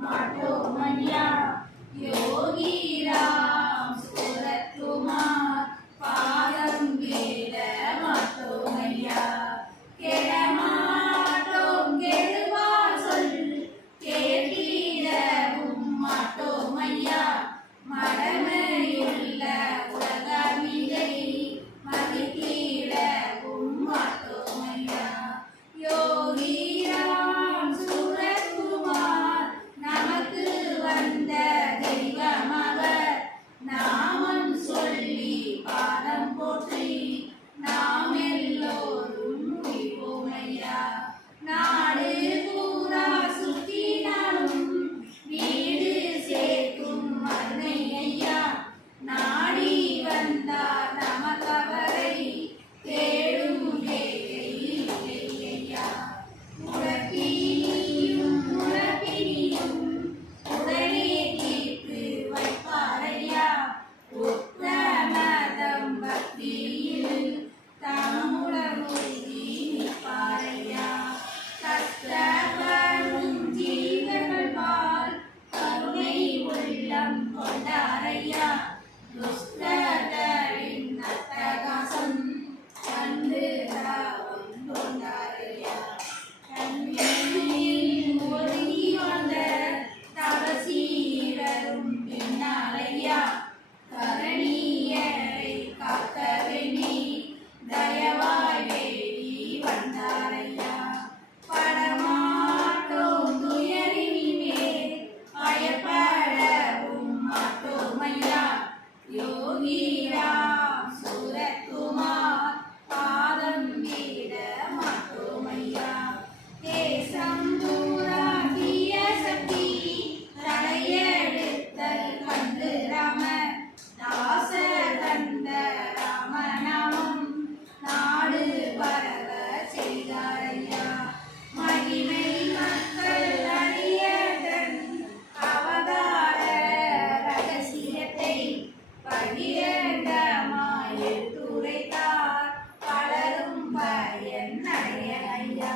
माटोमैया योगी राम सूरत कुमार पादम वीर माटोमैया केडमाटोम केडुवार soul केटीरவும் माटोमैया மடமையுள்ள உலகமிதை மதித்தீரவும் மாட்டோமையா யோகி ராம் சூரத்குமார் நமக்கு வந்த தெய்வமவர் நாமம் சொல்லி பாதம் போற்றி நாம் எல்லோரும் உய்வோமையா நாடு பூரா சுற்றினாலும் வீடு சேர்க்கும் மருணை ஐயா நாடி வந்தார் நமக்கவரை தேடும் ஐயா முழக்கினியும் முழப்பினியும் உடனே தீர்த்து வைப்பாரையா உத்தமதம் பக்தியில் தமுடமுதி நிற்பாரையா கஷ்டப்படும் ஜீவர்கள் பால் கருணை உள்ளம் கொண்டாரையா துஷ்டரின் அட்டகாசம் கண்டு தாவம் கொண்டாரையா கண்ணில் ஒதுங்கி வந்த தவசீரரும் பின்னாரையா கரணியரை காக்க வேண்டி தயவாய் வேடி வந்தாரையா படமாட்டோம் துயரினிலே பயப்படவும் மாட்டோமையா யோகி ராம் சூரத்குமார் பாதம் வீட மாட்டோமையா தேசம் பூரா தீய சக்தி தடையெடுத்தல் கண்டு ராமர் தாச தந்த ராமநாமம் நாடு பரவ செய்தாரையா மகிமை மக்கள் அறியதன் அவதார ரகசியத்தை பகிரங்கமாய் எடுத்துரைத்தார் பலரும் பயன் அடைய ஐயா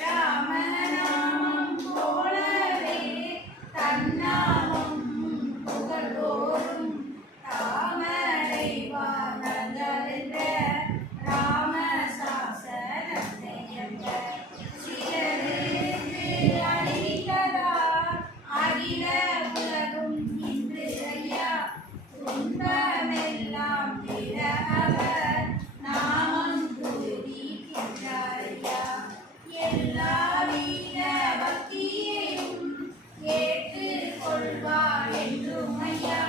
ராமநாமம் போலவே தன்னாமம் புகழ்வோரும் தாமரைவார் நந்தென்ற ராம சாசனத்தை என்ற சிலருக்கு அழித்ததார் அகில உலகும் இன்று ஐயா துன்பமெல்லாம் திர அவர் நாமம் துதிக்கின்றாரையா எல்லா வீர பக்தியையும் ஏற்றுக் கொள்வார் என்றும் ஐயா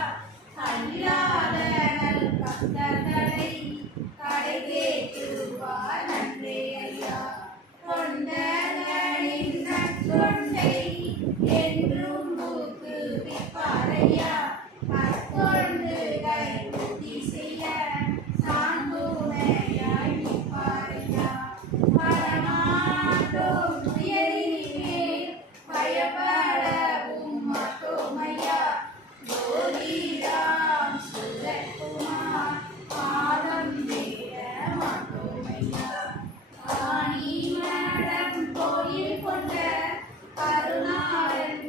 கல்லாத நல் பக்தர்களை கடை தேற்றுவார் நன்றே ஐயா தொண்டர்களின் நற்கொண்டை என்றும் ஊக்குவிப்பாரையா அக்கொண்டுகை புத்தி செய்ய சாந்துணையாய் நிற்பாரையா பரமாட்டோம் துயரினிலே பயப்படவும் மாட்டோமையா யோகி ராம் சூரத்குமார் பாதம் வீட மாட்டோமையா காணி மடம் கோயில் கொண்ட கருணாரன்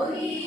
துரோகி